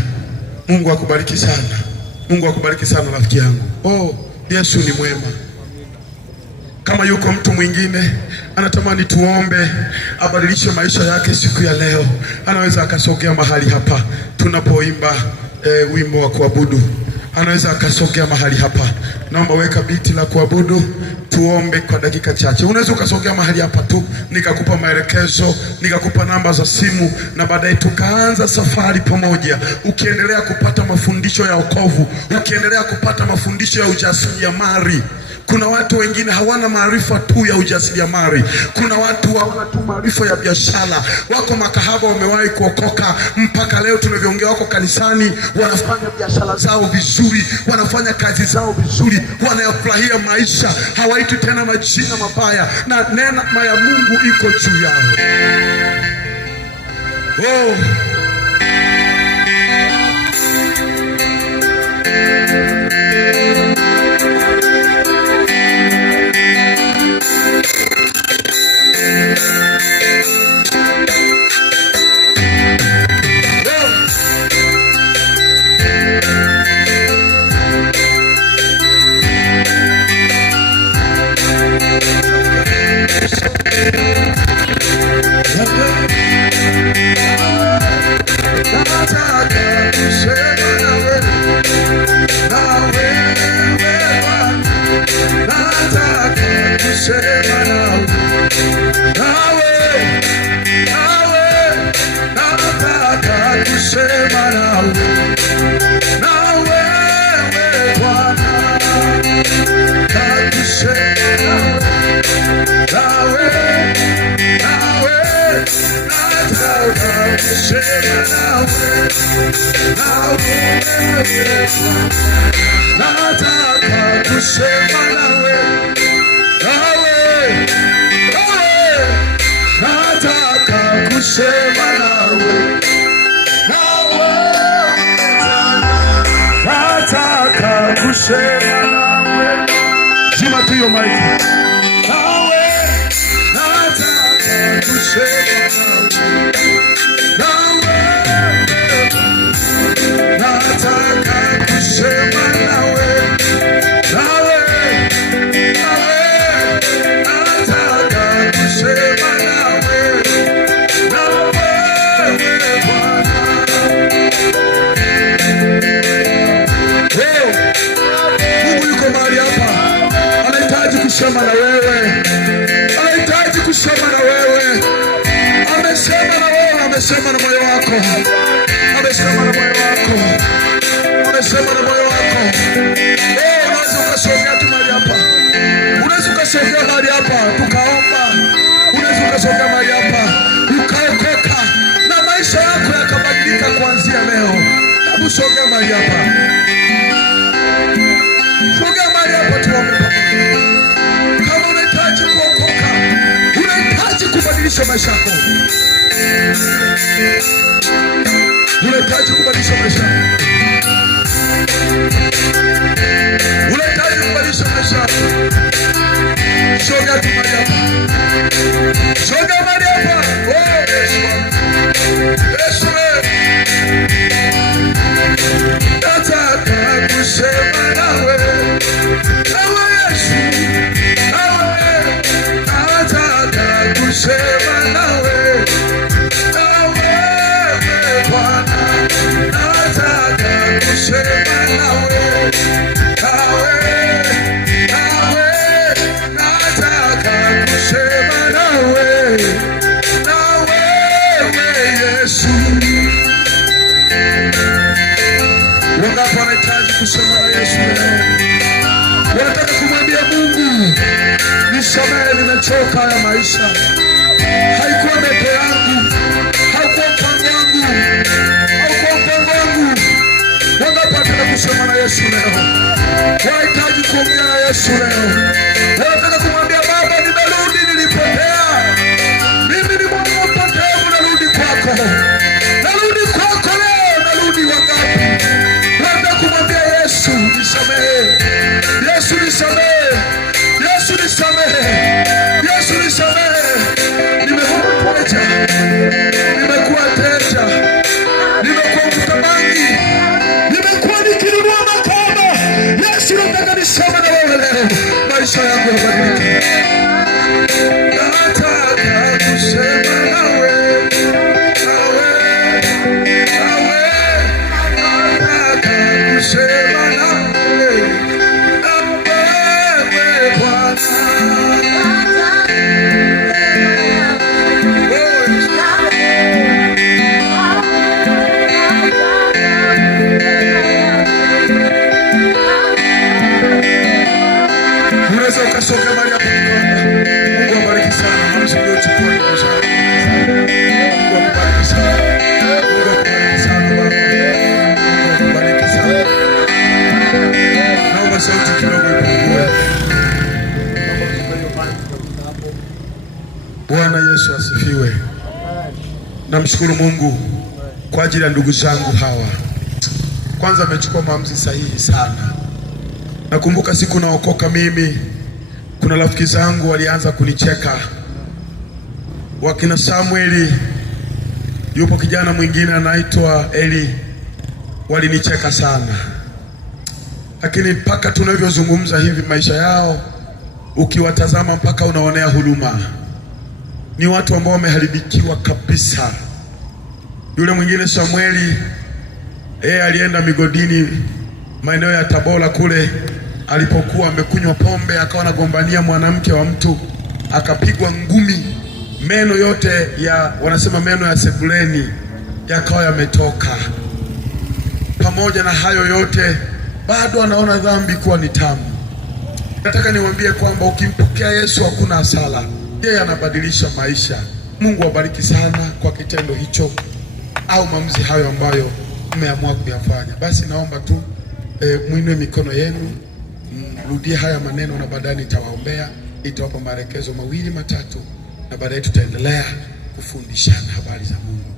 Mungu akubariki sana rafiki yangu. Yesu ni mwema. Kama yuko mtu mwingine anatamani tuombe abadilishe maisha yake siku ya leo, anaweza akasogea mahali hapa tunapoimba wimbo wa kuabudu. Anaweza akasogea mahali hapa. Naomba weka biti la kuabudu, tuombe kwa dakika chache. Unaweza ukasogea mahali hapa tu, nikakupa maelekezo, nikakupa namba za simu, na baadaye tukaanza safari pamoja, ukiendelea kupata mafundisho ya wokovu, ukiendelea kupata mafundisho ya ujasiriamali. Kuna watu wengine hawana maarifa tu ya ujasiriamali. Kuna watu hawana tu maarifa ya biashara. Wako makahaba wamewahi kuokoka, mpaka leo tunavyoongea wako kanisani, wanafanya biashara zao vizuri, wanafanya kazi zao vizuri, wanayafurahia maisha, hawaiti tena majina mabaya, na neema ya Mungu iko juu yao. Nataka kusema nawe, nataka kusema nawe, nataka kusema nawe. Zima tu hiyo maiki. Nawe nataka kusema nawe, nataka kusema nawe, Amesema na moyo wako, amesema na moyo wako, amesema na moyo wako. Unaweza ukasogea tu mahali hapa, unaweza ukasogea mahali hapa tukaomba, unaweza ukasogea mahali hapa ukaokoka na maisha yako yakabadilika kuanzia leo. Hebu sogea mahali hapa, sogea mahali hapa tuombe. Kama unahitaji kuokoka, unahitaji kubadilisha maisha yako, unahitaji kubadilisha maisha yako, unahitaji kubadilisha maisha yako, sogea tu mahali hapa, sogea mahali hapa. Yesu, Yesu, nataka kusema nawe, nawe Yesu, nawe nataka kusema nawe, nawe Bwana, nataka kusema nawe, nawe nataka kusema nawe, nawe Yesu. Wangapi wanahitaji kusema na Yesu leo? Wanataka kumwambia Mungu, nisamehe, nimechoka ya maisha. Haikuwa ndoto yangu, haikuwa mpango wangu, haikuwa mpango wangu. Wangapi wanataka kusema na Yesu leo? Wanahitaji kuongea na Yesu leo. Wanataka kumwambia Baba, nimerudi, nilipotea. Mimi ni mwana mpotevu, narudi kwako. Narudi kwako leo, narudi. Wangapi wanataka kumwambia Yesu, nisamehe. Yesu nisamehe. Yesu nisamehe. Yesu nisamehe. Nimekuwa teja. Nimekuwa teja. Nimekuwa mvuta bangi. Nimekuwa nikinunua makamba. Yesu nataka niseme na wewe leo, maisha yangu yabadilike. Nataka kusema nawe, nawe, nataka kusema nawe, nawe Bwana. Unaweza ukasogea mahali hapa tukaomba. Mungu abariki sana. Msikuchukua ndugu zangu. Mungu akubariki sana. Mungu akubariki sana baba. Mungu akubariki sana. Naomba sauti kidogo ipungue. Bwana Yesu asifiwe. Namshukuru Mungu kwa ajili ya ndugu zangu hawa. Kwanza amechukua maamuzi sahihi sana. Nakumbuka siku naokoka mimi, kuna rafiki zangu walianza kunicheka. Wakina Samueli, yupo kijana mwingine anaitwa Eli, walinicheka sana. Lakini mpaka tunavyozungumza hivi, maisha yao ukiwatazama mpaka unaonea huruma. Ni watu ambao wameharibikiwa kabisa. Yule mwingine Samueli, alienda migodini maeneo ya Tabora kule, alipokuwa amekunywa pombe akawa anagombania mwanamke wa mtu, akapigwa ngumi, meno yote wanasema meno ya sebuleni yakawa yametoka. Pamoja na hayo yote, bado anaona dhambi kuwa ni tamu. Nataka niwaambie kwamba ukimpokea Yesu hakuna hasara. Yeye anabadilisha maisha. Mungu awabariki sana kwa kitendo hicho au maamuzi hayo ambayo mmeamua kuyafanya. Basi naomba tu muinue mikono yenu, rudie haya maneno na baadaye nitawaombea, nitawapa maelekezo mawili matatu na baadaye tutaendelea kufundishana habari za Mungu.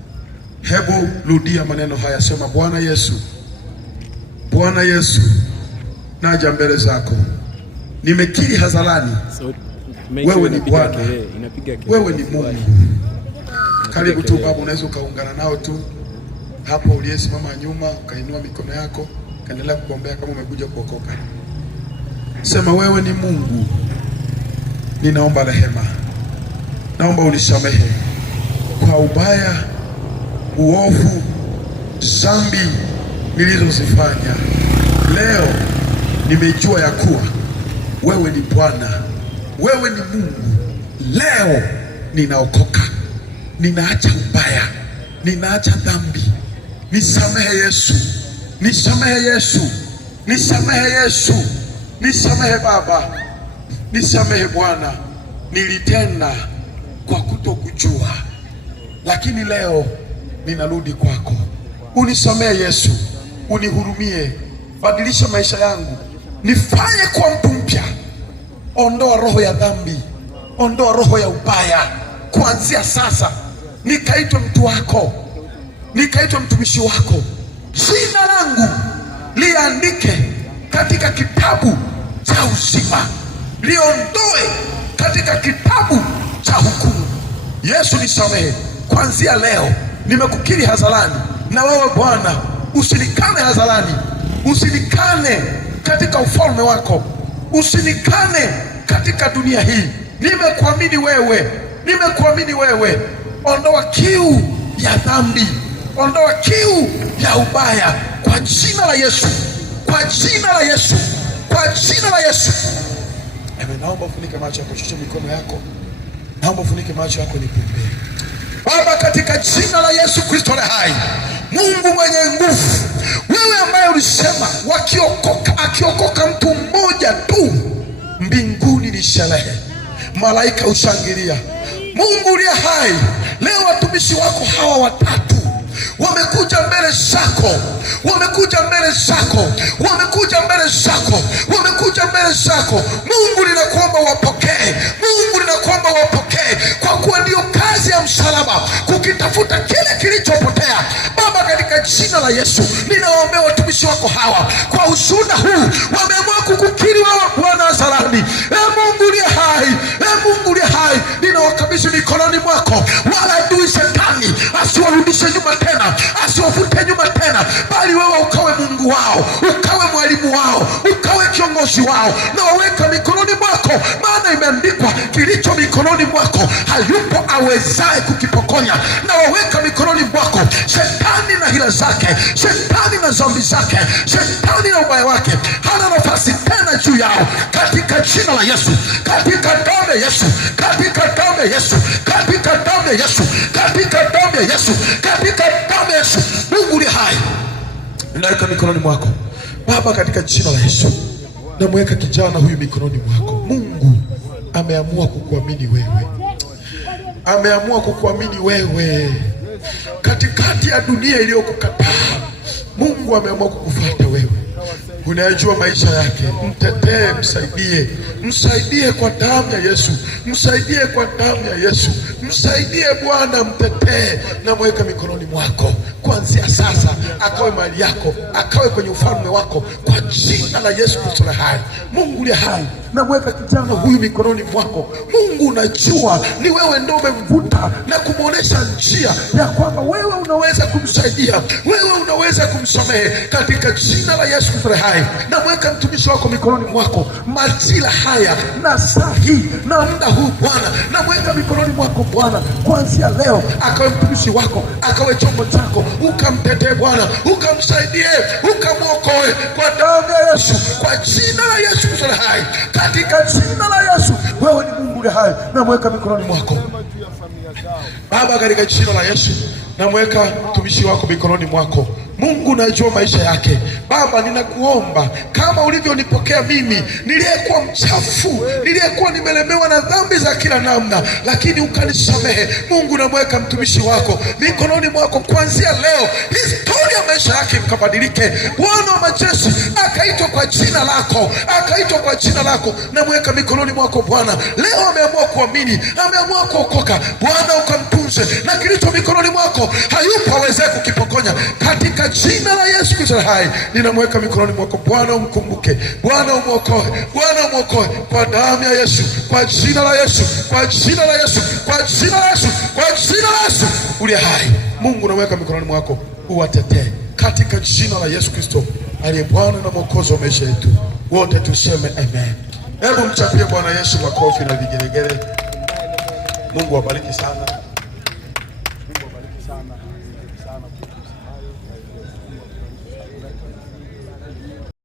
Hebu rudia maneno haya, sema: Bwana Yesu, Bwana Yesu, naja mbele zako. Nimekiri hadharani wewe ni Bwana, wewe ni Mungu. Karibu tu baba, unaweza ukaungana nao tu hapo uliyesimama nyuma, ukainua mikono yako, kaendelea kuombea kama umekuja kuokoka. Sema: wewe ni Mungu, ninaomba rehema, naomba unisamehe kwa ubaya, uovu, dhambi nilizozifanya. Leo nimejua ya kuwa wewe ni Bwana, wewe ni Mungu. Leo ninaokoka, ninaacha ubaya, ninaacha dhambi. Nisamehe Yesu, nisamehe Yesu, nisamehe Yesu, nisamehe Baba, nisamehe Bwana. Nilitenda kwa kutokujua, lakini leo ninarudi kwako. Unisamehe Yesu, unihurumie, badilisha maisha yangu, nifanye kwa mtu mpya. Ondoa roho ya dhambi, ondoa roho ya ubaya. Kuanzia sasa nikaitwe mtu wako, nikaitwe mtumishi wako. Jina langu liandike katika kitabu cha uzima, liondoe katika kitabu cha hukumu. Yesu nisamehe, kuanzia leo nimekukiri hadharani. Na wewe Bwana usinikane hadharani, usinikane katika ufalme wako, usinikane katika dunia hii. Nimekuamini wewe, nimekuamini wewe. Ondoa kiu ya dhambi, ondoa kiu ya ubaya, kwa jina la Yesu, kwa jina la Yesu, kwa jina la Yesu. Amen. Naomba ufunike macho yako, shusha mikono yako. Naomba ufunike macho yako, nikuombee. Baba, katika jina la Yesu Kristo aliye hai, Mungu mwenye nguvu, wewe ambaye ulisema akiokoka mtu mmoja tu, mbinguni ni sherehe, malaika ushangilia. Mungu uliye hai, leo watumishi wako hawa watatu wamekuja mbele zako, wamekuja mbele zako, wamekuja mbele zako, wamekuja mbele zako. Mungu ninakuomba wapokee, Mungu ninakuomba wapokee, kwa kuwa ndio kazi ya msalaba, kukitafuta kile kilichopotea. Baba, katika jina la Yesu ninawaombea watumishi wako hawa, kwa ushuhuda huu wameamua kukukiri wewe Bwana hadharani. Mungu uliye hai, Mungu uliye hai, ninawakabidhi mikononi mwako, wala adui shetani asiwarudishe nyuma tena, asiwafute nyuma tena, bali wewe ukawe Mungu wao, ukawe mwalimu wao, ukawe kiongozi wao. Na waweka mikononi mwako, maana imeandikwa, kilicho mikononi mwako hayupo awezaye kukipokonya. Na waweka mikononi mwako shetani na hila zake, shetani na dhambi zake, shetani na ubaya wake, hana nafasi tena juu yao, katika jina la Yesu, katika damu ya Yesu, katika damu ya Yesu, katika damu ya Yesu, katika damu ya Yesu, katika damu ya Yesu. Mungu uliye hai, ninaweka mikononi mwako Baba, katika jina la Yesu. Namweka kijana huyu mikononi mwako. Mungu ameamua kukuamini wewe, ameamua kukuamini wewe katikati ya dunia iliyokukataa. Mungu ameamua kukufuata wewe, unayajua maisha yake. Mtetee, msaidie, msaidie kwa damu ya Yesu, msaidie kwa damu ya Yesu, msaidie Bwana, mtetee. Namweka mikononi mwako, kuanzia sasa akawe mali yako, akawe kwenye ufalme wako, kwa jina la Yesu Kristo hai. Mungu uliye hai, namweka kijana huyu mikononi mwako. Mungu, unajua ni wewe ndio umemvuta na kumwonyesha njia ya kwamba wewe unaweza kumsaidia, wewe unaweza kumsamehe, katika jina la Yesu Kristo hai. Namweka mtumishi wako mikononi mwako, majira haya na saa hii na muda huu Bwana, namweka mikononi mwako Bwana. Kuanzia leo akawe mtumishi wako, akawe chombo chako, ukamtetee Bwana, ukamsaidie, ukamwokoe kwa damu ya Yesu, kwa jina la Yesu Kristo hai, katika jina la Yesu. Wewe ni Mungu uliye hai, namweka mikononi mwako Baba, katika jina la Yesu. Namweka mtumishi wako mikononi mwako. Mungu, unajua maisha yake Baba, ninakuomba kama ulivyonipokea mimi niliyekuwa mchafu, niliyekuwa nimelemewa na dhambi za kila namna, lakini ukanisamehe. Mungu, namweka mtumishi wako mikononi mwako. Kuanzia leo historia ya maisha yake ikabadilike. Bwana wa majeshi, akaitwa kwa jina lako, akaitwa kwa jina lako. Namweka mikononi mwako Bwana. Leo ameamua kuamini, ameamua kuokoka. Bwana, ukamtunze, na kilicho mikononi mwako hayupo awezaye kukipokonya, katika jina la Yesu Kristo hai. Ninamweka mikononi mwako Bwana, umkumbuke Bwana, umwokoe Bwana, umwokoe kwa damu ya Yesu, kwa jina la Yesu, kwa jina la Yesu, kwa jina la Yesu, kwa jina la Yesu uliye hai. Mungu, naweka mikononi mwako, uwatetee katika jina la Yesu Kristo aliye Bwana na Mwokozi wa maisha yetu. Wote tuseme amen. Hebu mchapie Bwana Yesu makofi na vigelegele. Mungu awabariki sana. Mungu awabariki sana.